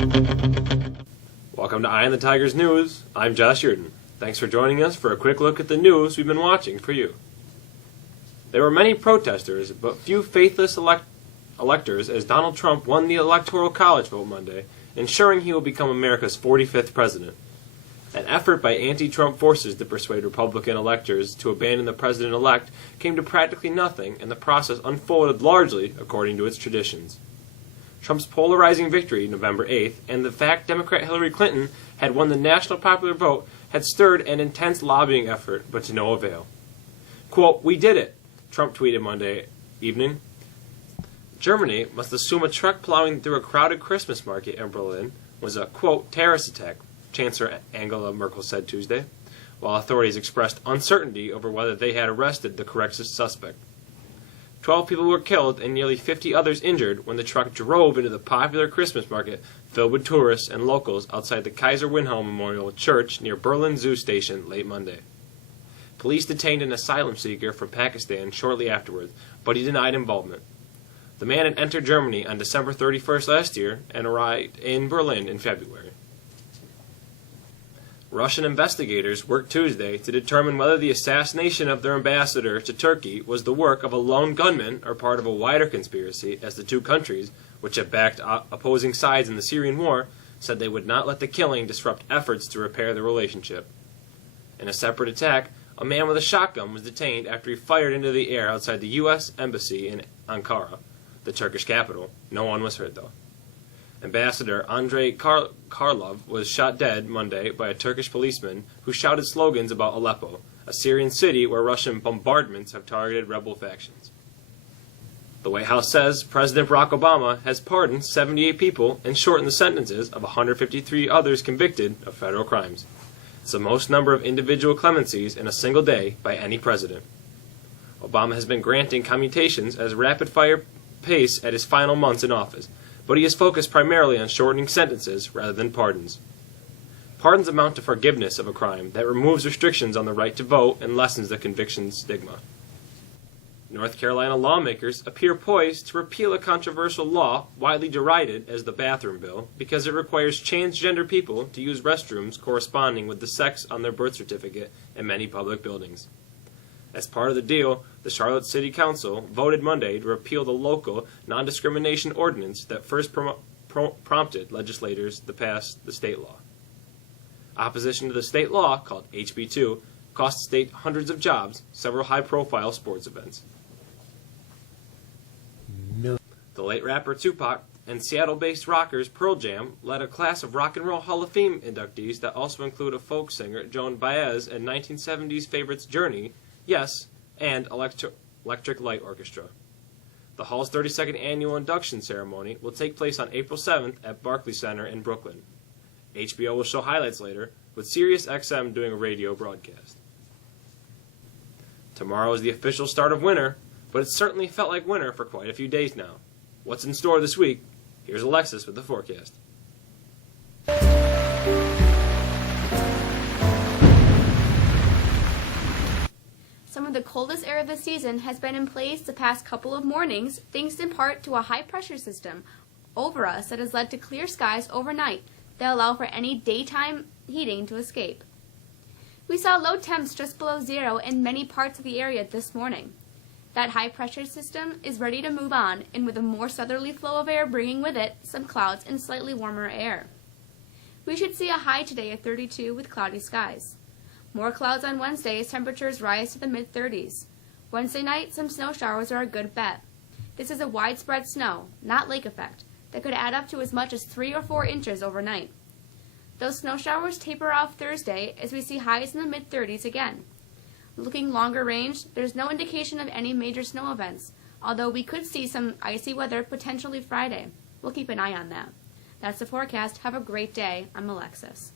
Welcome to Eye on the Tigers News. I'm Josh Yurden. Thanks for joining us for a quick look at the news we've been watching for you. There were many protesters, but few faithless electors as Donald Trump won the Electoral College vote Monday, ensuring he will become America's 45th president. An effort by anti-Trump forces to persuade Republican electors to abandon the president-elect came to practically nothing, and the process unfolded largely according to its traditions. Trump's polarizing victory November 8th and the fact Democrat Hillary Clinton had won the national popular vote had stirred an intense lobbying effort, but to no avail. Quote, "We did it," Trump tweeted Monday evening. Germany must assume a truck plowing through a crowded Christmas market in Berlin was a, quote, terrorist attack, Chancellor Angela Merkel said Tuesday, while authorities expressed uncertainty over whether they had arrested the correct suspect. 12 people were killed and nearly 50 others injured when the truck drove into the popular Christmas market filled with tourists and locals outside the Kaiser Wilhelm Memorial Church near Berlin Zoo Station late Monday. Police detained an asylum seeker from Pakistan shortly afterwards, but he denied involvement. The man had entered Germany on December 31st last year and arrived in Berlin in February. Russian investigators worked Tuesday to determine whether the assassination of their ambassador to Turkey was the work of a lone gunman or part of a wider conspiracy, as the two countries, which have backed opposing sides in the Syrian war, said they would not let the killing disrupt efforts to repair the relationship. In a separate attack, a man with a shotgun was detained after he fired into the air outside the U.S. Embassy in Ankara, the Turkish capital. No one was hurt, though. Ambassador Andrei Karlov was shot dead Monday by a Turkish policeman who shouted slogans about Aleppo, a Syrian city where Russian bombardments have targeted rebel factions. The White House says President Barack Obama has pardoned 78 people and shortened the sentences of 153 others convicted of federal crimes. It's the most number of individual clemencies in a single day by any president. Obama has been granting commutations at a rapid-fire pace at his final months in office, but he is focused primarily on shortening sentences rather than pardons. Pardons amount to forgiveness of a crime that removes restrictions on the right to vote and lessens the conviction's stigma. North Carolina lawmakers appear poised to repeal a controversial law widely derided as the bathroom bill because it requires transgender people to use restrooms corresponding with the sex on their birth certificate in many public buildings. As part of the deal, the Charlotte City Council voted Monday to repeal the local non-discrimination ordinance that first prompted legislators to pass the state law. Opposition to the state law, called HB 2, cost the state hundreds of jobs, several high-profile sports events. The late rapper Tupac and Seattle-based rockers Pearl Jam led a class of Rock and Roll Hall of Fame inductees that also include a folk singer, Joan Baez, and 1970s favorites Journey, Yes, and Electric Light Orchestra. The Hall's 32nd annual induction ceremony will take place on April 7th at Barclays Center in Brooklyn. HBO will show highlights later, with SiriusXM doing a radio broadcast. Tomorrow is the official start of winter, but it's certainly felt like winter for quite a few days now. What's in store this week? Here's Alexis with the forecast. Some of the coldest air of the season has been in place the past couple of mornings, thanks in part to a high-pressure system over us that has led to clear skies overnight that allow for any daytime heating to escape. We saw low temps just below zero in many parts of the area this morning. That high-pressure system is ready to move on, and with a more southerly flow of air bringing with it some clouds and slightly warmer air. We should see a high today of 32 with cloudy skies. More clouds on Wednesday as temperatures rise to the mid-30s. Wednesday night, some snow showers are a good bet. This is a widespread snow, not lake effect, that could add up to as much as 3 or 4 inches overnight. Those snow showers taper off Thursday as we see highs in the mid-30s again. Looking longer range, there's no indication of any major snow events, although we could see some icy weather potentially Friday. We'll keep an eye on that. That's the forecast. Have a great day. I'm Alexis.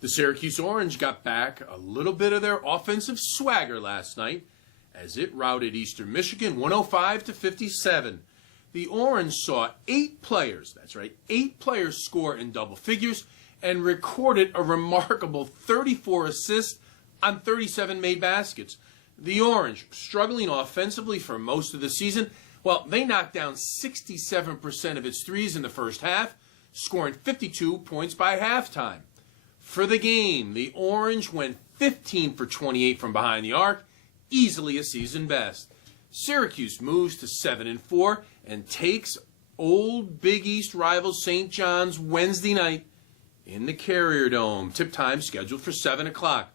The Syracuse Orange got back a little bit of their offensive swagger last night as it routed Eastern Michigan 105-57. The Orange saw 8 players, that's right, 8 players score in double figures and recorded a remarkable 34 assists on 37 made baskets. The Orange, struggling offensively for most of the season, well, they knocked down 67% of its threes in the first half, scoring 52 points by halftime. For the game, the Orange went 15 for 28 from behind the arc, easily a season best. Syracuse moves to 7-4 and takes old Big East rival St. John's Wednesday night in the Carrier Dome. Tip time scheduled for 7 o'clock.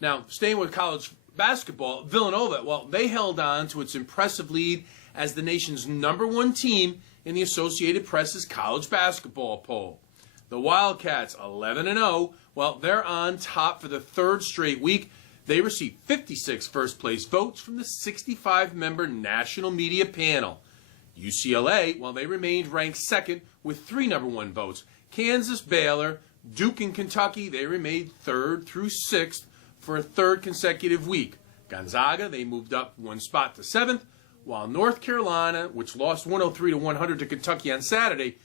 Now, staying with college basketball, Villanova, well, they held on to its impressive lead as the nation's #1 team in the Associated Press's college basketball poll. The Wildcats, 11-0, well, they're on top for the third straight week. They received 56 first-place votes from the 65-member national media panel. UCLA, well, they remained ranked second with 3 #1 votes. Kansas, Baylor, Duke, and Kentucky, they remained third through sixth for a third consecutive week. Gonzaga, they moved up 1 spot to 7th, while North Carolina, which lost 103-100 to Kentucky on Saturday,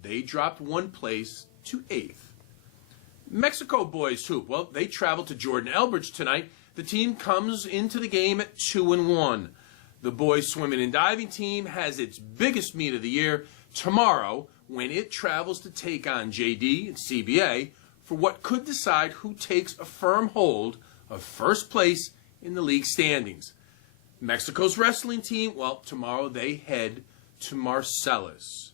they dropped 1 place to 8th. Mexico boys hoop, well, they traveled to Jordan Elbridge tonight. The team comes into the game at 2-1. The boys swimming and diving team has its biggest meet of the year tomorrow when it travels to take on JD and CBA for what could decide who takes a firm hold of first place in the league standings. Mexico's wrestling team, well, tomorrow they head to Marcellus.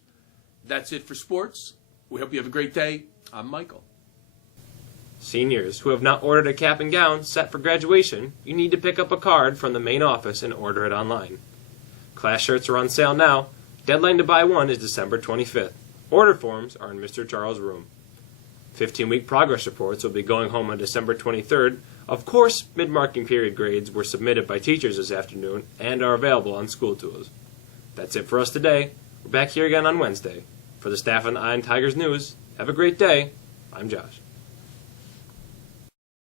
That's it for sports. We hope you have a great day. I'm Michael. Seniors who have not ordered a cap and gown set for graduation, you need to pick up a card from the main office and order it online. Class shirts are on sale now. Deadline to buy one is December 25th. Order forms are in Mr. Charles' room. 15-week progress reports will be going home on December 23rd. Of course, mid-marking period grades were submitted by teachers this afternoon and are available on School Tools. That's it for us today. We're back here again on Wednesday. For the staff on the Iron Tigers News, have a great day. I'm Josh.